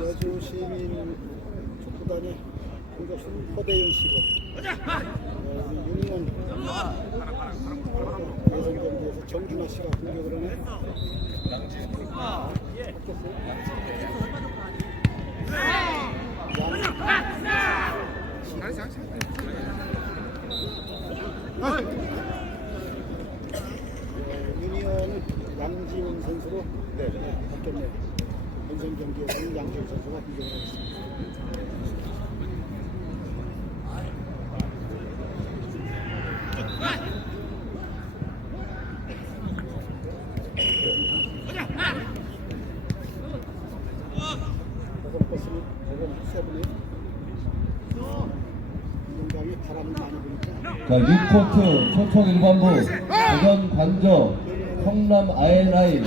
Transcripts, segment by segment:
여주 시민 축구단의 공격수는 허대윤 씨고 어, 유니온 예선 경기에서 정준하 씨가 공격을 하네. 어, 유니온은 양지훈 선수로 네, 바뀌었네요. 본선 경기에서는 양지훈 선수가 공격을 했습니다. 보건버스는 보건 세븐이 굉장히 바람이 많이 부니까 자, 6코트 초청 일반부 대전 관저 성남 아일라인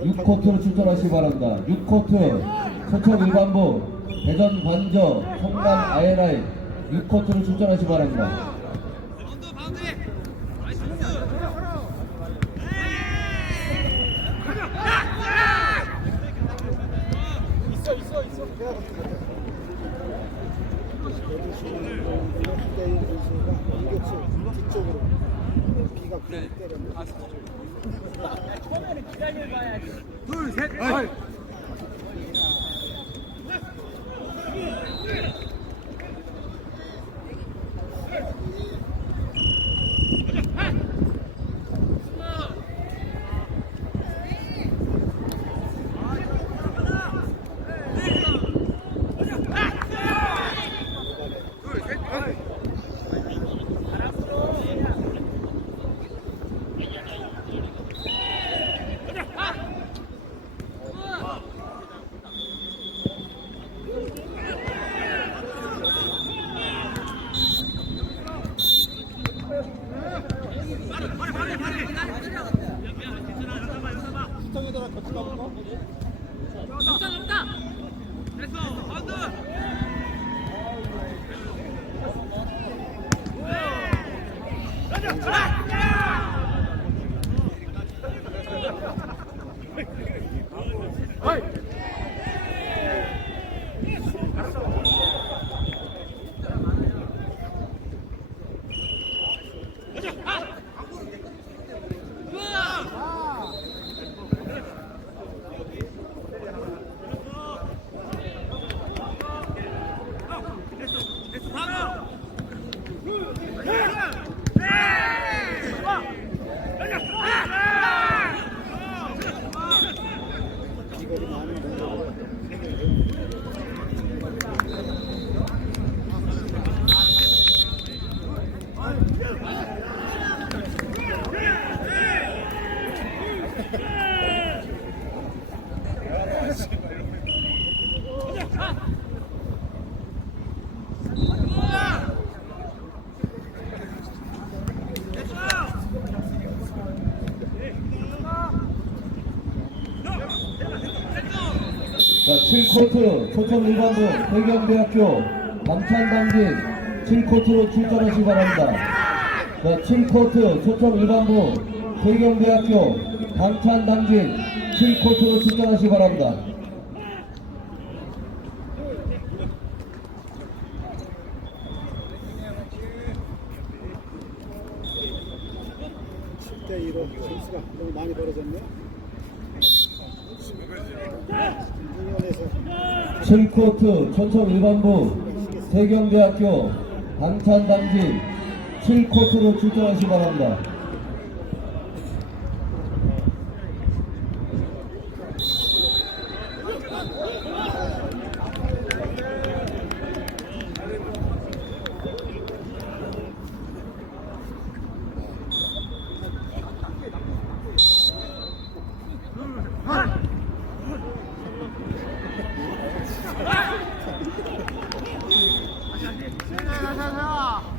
6코트로 출전하시기 바랍니다. 6코트 초청 일반부 대전 관저 성남 아일라인 6코트로 출전하시기 바랍니다. Aferin. Aferin. Aferin. Aferin. こっちか 7코트 초청 일반부 대경대학교 남찬당진 7코트로 출전하시기 바랍니다. 자, 7코트 초청 일반부 대경대학교 강찬당진 7코트로 출전하시기 바랍니다. 칠대 2로 점수가 너무 많이 벌어졌네요. 유니온에서 7코트 초청 일반부 세경대학교 방찬당진 7코트로 출전하시기 바랍니다. 아, 세야 세야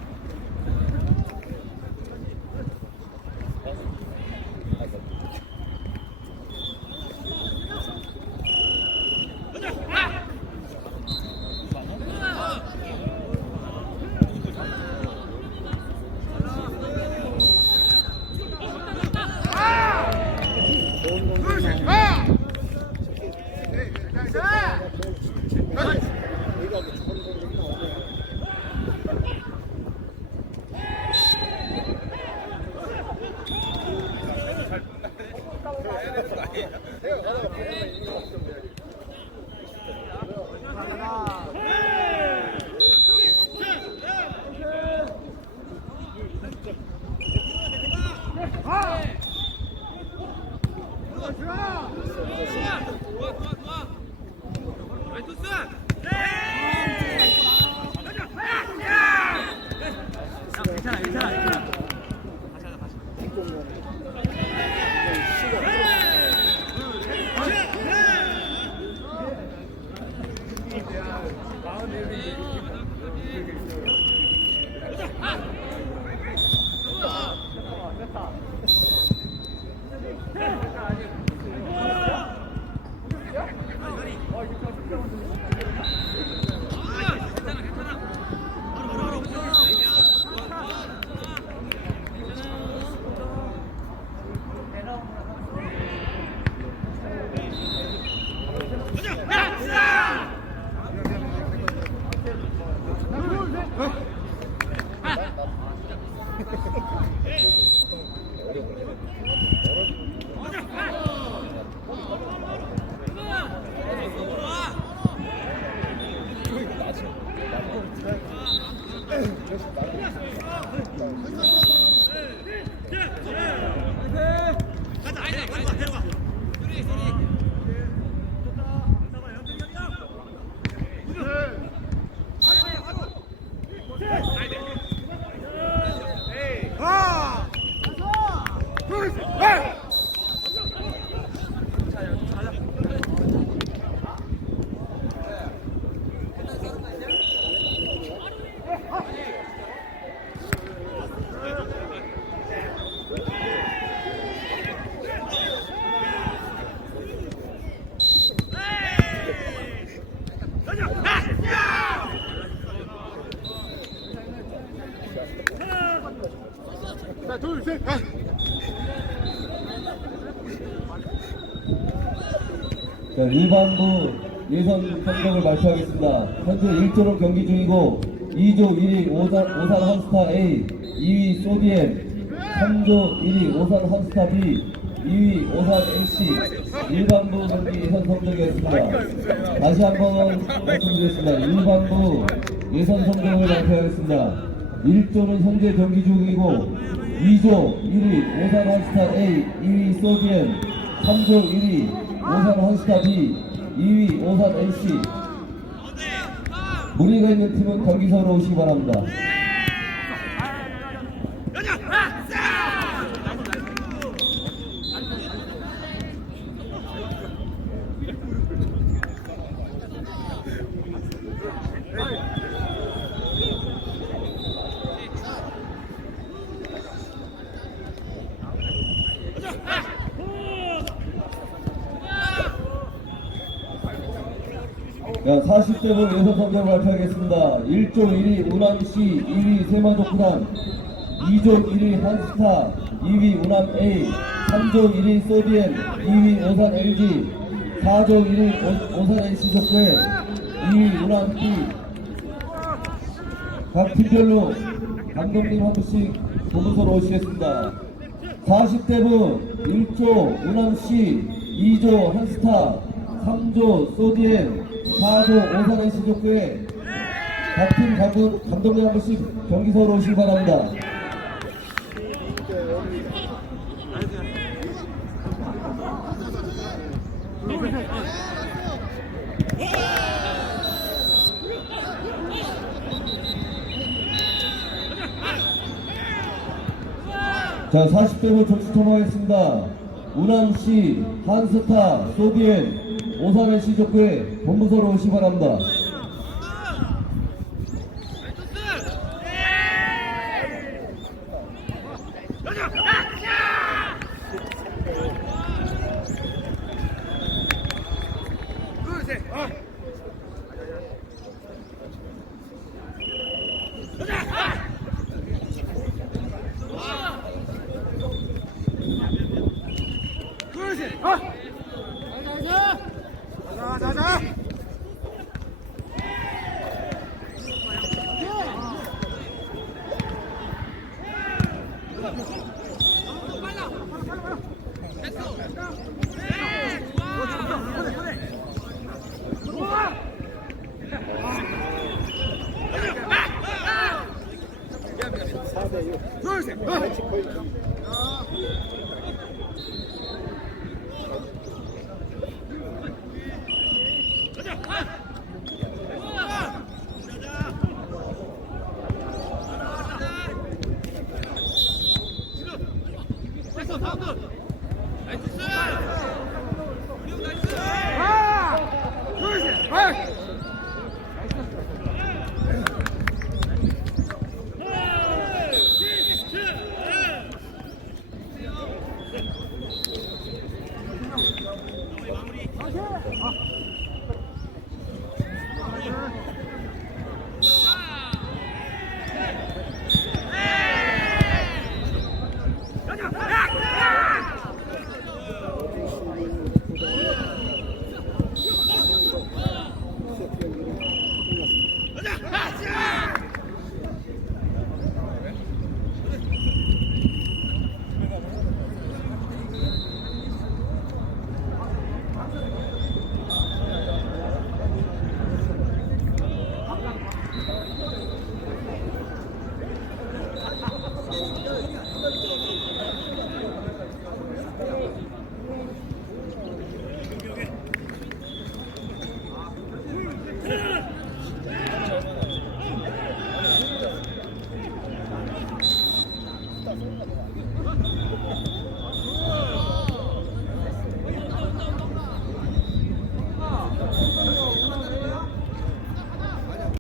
자, 일반부 예선 성적을 발표하겠습니다. 현재 1조로 경기 중이고 2조 1위 오산, 오산 한스타 A, 2위 소디엠, 3조 1위 오산 한스타 B, 2위 오산 NC 일반부 경기 예선 성적이었습니다. 다시 한번 말씀드리겠습니다. 일반부 예선 성적을 발표하겠습니다. 1조는 현재 경기 중이고 2조 1위 오산 한스타 A, 2위 소디엠, 3조 1위 오산 한스타 B, 2위 오산 NC. 무리가 있는 팀은 경기서로 오시기 바랍니다. 자, 40대분 예선 성적을 발표하겠습니다. 1조 1위 우남시, 2위 세마도쿠단, 2조 1위 한스타, 2위 우남 A, 3조 1위 소디엠, 2위 오산 LG, 4조 1위 오, 산 NC 족구회, 2위 우남 B. 각 팀별로 감독님 한 분씩 보고서로 오시겠습니다. 40대분 1조 우남시, 2조 한스타, 3조 소디엠, 4조 오산 NC 족구회, 각팀 감독, 감독님 한 분씩 경기서로 오시기 바랍니다. 자, 40대부 점수 통하겠습니다. 우남시, 한스타, 소디엔, 오산의 시족구에 본부서로 오시기 바랍니다.